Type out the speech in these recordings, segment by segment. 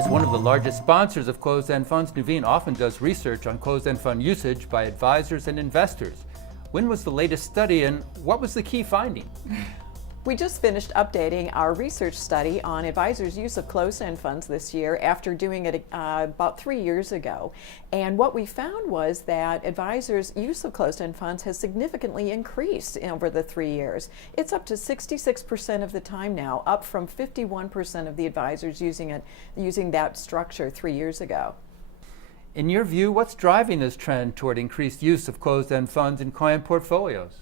As one of the largest sponsors of closed-end funds, Nuveen often does research on closed-end fund usage by advisors and investors. When was the latest study and what was the key finding? We just finished updating our research study on advisors' use of closed-end funds this year after doing it about 3 years ago. And what we found was that advisors' use of closed-end funds has significantly increased over the 3 years. It's up to 66% of the time now, up from 51% of the advisors using that structure 3 years ago. In your view, what's driving this trend toward increased use of closed-end funds in client portfolios?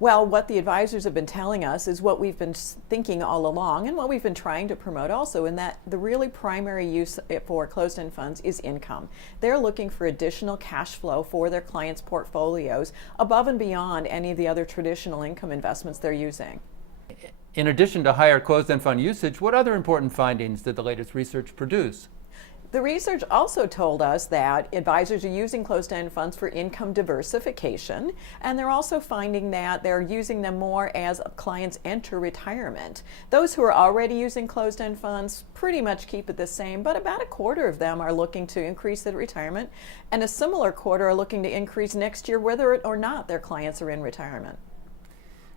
Well, what the advisors have been telling us is what we've been thinking all along and what we've been trying to promote also, in that the really primary use for closed-end funds is income. They're looking for additional cash flow for their clients' portfolios above and beyond any of the other traditional income investments they're using. In addition to higher closed-end fund usage, what other important findings did the latest research produce? The research also told us that advisors are using closed-end funds for income diversification, and they're also finding that they're using them more as clients enter retirement. Those who are already using closed-end funds pretty much keep it the same, but about a quarter of them are looking to increase at retirement, and a similar quarter are looking to increase next year whether or not their clients are in retirement.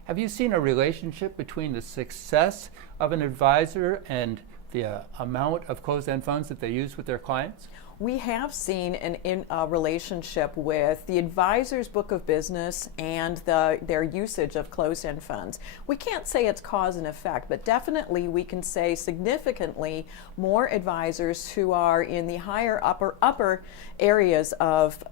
Have you seen a relationship between the success of an advisor and the amount of closed-end funds that they use with their clients? We have seen a relationship with the advisor's book of business and their usage of closed-end funds. We can't say it's cause and effect, but definitely we can say significantly more advisors who are in the higher upper areas of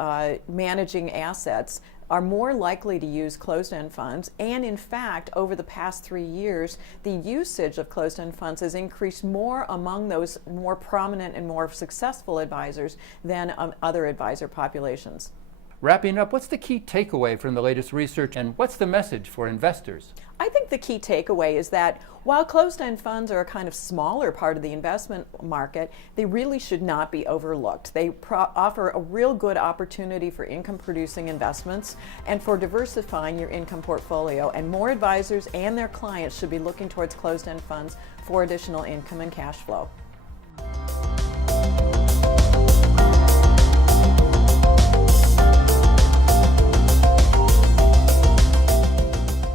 managing assets are more likely to use closed-end funds, and in fact over the past 3 years the usage of closed-end funds has increased more among those more prominent and more successful advisors than other advisor populations. Wrapping up, what's the key takeaway from the latest research and what's the message for investors? I think the key takeaway is that while closed-end funds are a kind of smaller part of the investment market, they really should not be overlooked. They offer a real good opportunity for income-producing investments and for diversifying your income portfolio, and more advisors and their clients should be looking towards closed-end funds for additional income and cash flow.